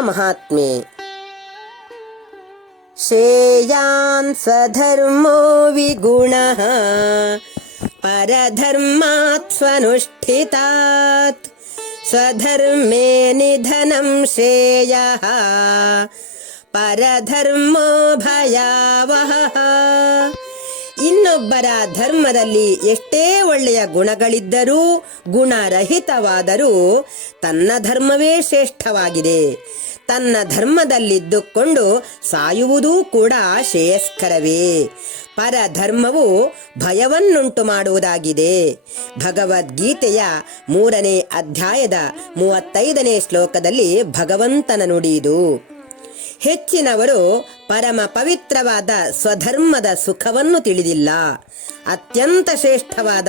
महात्मे। श्रेयान् स्वधर्मो विगुणः परधर्मात् स्वनुष्ठितात्। स्वधर्मे निधनं श्रेयः परधर्मो भयावहः। ಇನ್ನೊಬ್ಬರ ಧರ್ಮದಲ್ಲಿ ಎಷ್ಟೇ ಒಳ್ಳೆಯ ಗುಣಗಳಿದ್ದರೂ, ಗುಣರಹಿತವಾದರೂ ತನ್ನ ಧರ್ಮವೇ ಶ್ರೇಷ್ಠವಾಗಿದೆ. ತನ್ನ ಧರ್ಮದಲ್ಲಿದ್ದುಕೊಂಡು ಸಾಯುವುದೂ ಕೂಡ ಶ್ರೇಯಸ್ಕರವೇ. ಪರಧರ್ಮವು ಭಯವನ್ನುಂಟು ಮಾಡುವುದಾಗಿದೆ. ಭಗವದ್ಗೀತೆಯ ಮೂರನೇ ಅಧ್ಯಾಯದ ಮೂವತ್ತೈದನೇ ಶ್ಲೋಕದಲ್ಲಿ ಭಗವಂತನ ನುಡಿದು ಹೆಚ್ಚಿನವರು ಪರಮ ಪವಿತ್ರವಾದ ಸ್ವಧರ್ಮದ ಸುಖವನ್ನು ತಿಳಿದಿಲ್ಲ. ಅತ್ಯಂತ ಶ್ರೇಷ್ಠವಾದ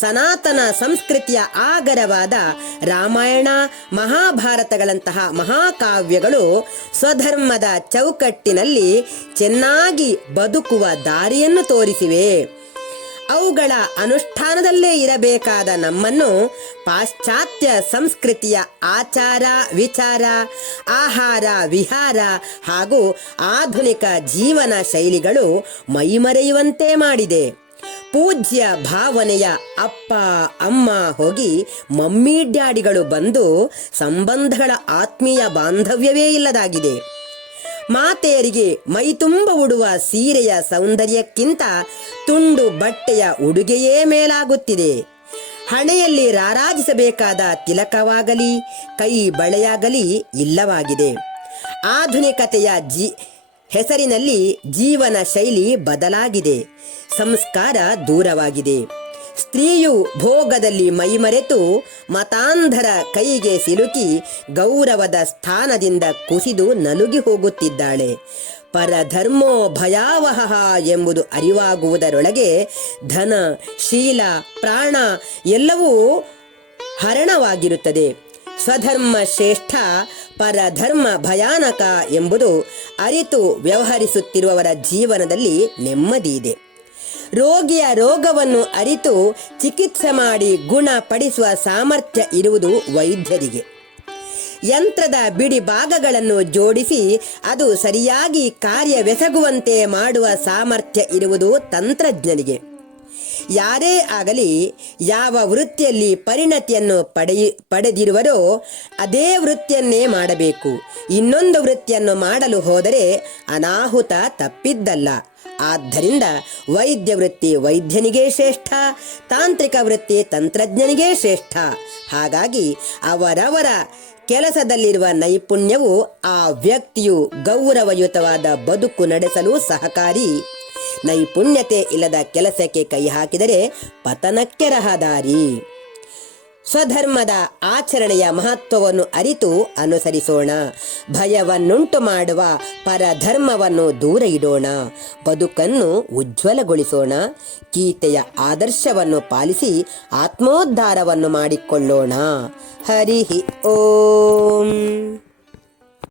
ಸನಾತನ ಸಂಸ್ಕೃತಿಯ ಆಗರವಾದ ರಾಮಾಯಣ, ಮಹಾಭಾರತಗಳಂತಹ ಮಹಾಕಾವ್ಯಗಳು ಸ್ವಧರ್ಮದ ಚೌಕಟ್ಟಿನಲ್ಲಿ ಚೆನ್ನಾಗಿ ಬದುಕುವ ದಾರಿಯನ್ನು ತೋರಿಸಿವೆ. ಅವುಗಳ ಅನುಷ್ಠಾನದಲ್ಲೇ ಇರಬೇಕಾದ ನಮ್ಮನ್ನು ಪಾಶ್ಚಾತ್ಯ ಸಂಸ್ಕೃತಿಯ ಆಚಾರ, ವಿಚಾರ, ಆಹಾರ, ವಿಹಾರ ಹಾಗೂ ಆಧುನಿಕ ಜೀವನ ಶೈಲಿಗಳು ಮೈಮರೆಯುವಂತೆ ಮಾಡಿದೆ. ಪೂಜ್ಯ ಭಾವನೆಯ ಅಪ್ಪ, ಅಮ್ಮ ಹೋಗಿ ಮಮ್ಮಿ, ಡ್ಯಾಡಿಗಳು ಬಂದು ಸಂಬಂಧಗಳ ಆತ್ಮೀಯ ಬಾಂಧವ್ಯವೇ ಇಲ್ಲದಾಗಿದೆ. ಮಾತೆಯರಿಗೆ ಮೈತುಂಬ ಉಡುವ ಸೀರೆಯ ಸೌಂದರ್ಯಕ್ಕಿಂತ ತುಂಡು ಬಟ್ಟೆಯ ಉಡುಗೆಯೇ ಮೇಲಾಗುತ್ತಿದೆ. ಹಣೆಯಲ್ಲಿ ರಾರಾಜಿಸಬೇಕಾದ ತಿಲಕವಾಗಲಿ, ಕೈ ಬಳೆಯಾಗಲಿ ಇಲ್ಲವಾಗಿದೆ. ಆಧುನಿಕತೆಯ ಜಿ, ಹೆಸರಿನಲ್ಲಿ ಜೀವನ ಶೈಲಿ ಬದಲಾಗಿದೆ. ಸಂಸ್ಕಾರ ದೂರವಾಗಿದೆ. ಸ್ತ್ರೀಯು ಭೋಗದಲ್ಲಿ ಮೈಮರೆತು ಮತಾಂಧರ ಕೈಗೆ ಸಿಲುಕಿ ಗೌರವದ ಸ್ಥಾನದಿಂದ ಕುಸಿದು ನಲುಗಿ ಹೋಗುತ್ತಿದ್ದಾಳೆ. ಪರಧರ್ಮೋ ಭಯಾವಹ ಎಂಬುದು ಅರಿವಾಗುವುದರೊಳಗೆ ಧನ, ಶೀಲ, ಪ್ರಾಣ ಎಲ್ಲವೂ ಹರಣವಾಗಿರುತ್ತದೆ. ಸ್ವಧರ್ಮ ಶ್ರೇಷ್ಠ, ಪರಧರ್ಮ ಭಯಾನಕ ಎಂಬುದು ಅರಿತು ವ್ಯವಹರಿಸುತ್ತಿರುವವರ ಜೀವನದಲ್ಲಿ ನೆಮ್ಮದಿ ಇದೆ. ರೋಗಿಯ ರೋಗವನ್ನು ಅರಿತು ಚಿಕಿತ್ಸೆ ಮಾಡಿ ಗುಣಪಡಿಸುವ ಸಾಮರ್ಥ್ಯ ಇರುವುದು ವೈದ್ಯರಿಗೆ. ಯಂತ್ರದ ಬಿಡಿ ಭಾಗಗಳನ್ನು ಜೋಡಿಸಿ ಅದು ಸರಿಯಾಗಿ ಕಾರ್ಯವೆಸಗುವಂತೆ ಮಾಡುವ ಸಾಮರ್ಥ್ಯ ಇರುವುದು ತಂತ್ರಜ್ಞರಿಗೆ. ಯಾರೇ ಆಗಲಿ ಯಾವ ವೃತ್ತಿಯಲ್ಲಿ ಪರಿಣತಿಯನ್ನು ಪಡೆಯ, ಪಡೆದಿರುವರೋ ಅದೇ ವೃತ್ತಿಯನ್ನೇ ಮಾಡಬೇಕು. ಇನ್ನೊಂದು ವೃತ್ತಿಯನ್ನು ಮಾಡಲು ಹೋದರೆ ಅನಾಹುತ ತಪ್ಪಿದ್ದಲ್ಲ. ಆದ್ದರಿಂದ ವೈದ್ಯ ವೃತ್ತಿ ವೈದ್ಯನಿಗೆ ಶ್ರೇಷ್ಠ, ತಾಂತ್ರಿಕ ವೃತ್ತಿ ತಂತ್ರಜ್ಞನಿಗೆ ಶ್ರೇಷ್ಠ. ಹಾಗಾಗಿ ಅವರವರ ಕೆಲಸದಲ್ಲಿರುವ ನೈಪುಣ್ಯವು ಆ ವ್ಯಕ್ತಿಯು ಗೌರವಯುತವಾದ ಬದುಕು ನಡೆಸಲು ಸಹಕಾರಿ. ನೈಪುಣ್ಯತೆ ಇಲ್ಲದ ಕೆಲಸಕ್ಕೆ ಕೈ ಹಾಕಿದರೆ ಪತನಕ್ಕೆ ರಹದಾರಿ. ಸ್ವಧರ್ಮದ ಆಚರಣೆಯ ಮಹತ್ವವನ್ನು ಅರಿತು ಅನುಸರಿಸೋಣ. ಭಯವನ್ನುಂಟು ಮಾಡುವ ಪರಧರ್ಮವನ್ನು ದೂರ ಇಡೋಣ ಬದುಕನ್ನು ಉಜ್ವಲಗೊಳಿಸೋಣ. ಗೀತೆಯ ಆದರ್ಶವನ್ನು ಪಾಲಿಸಿ ಆತ್ಮೋದ್ಧಾರವನ್ನು ಮಾಡಿಕೊಳ್ಳೋಣ. ಹರಿ ಓಂ.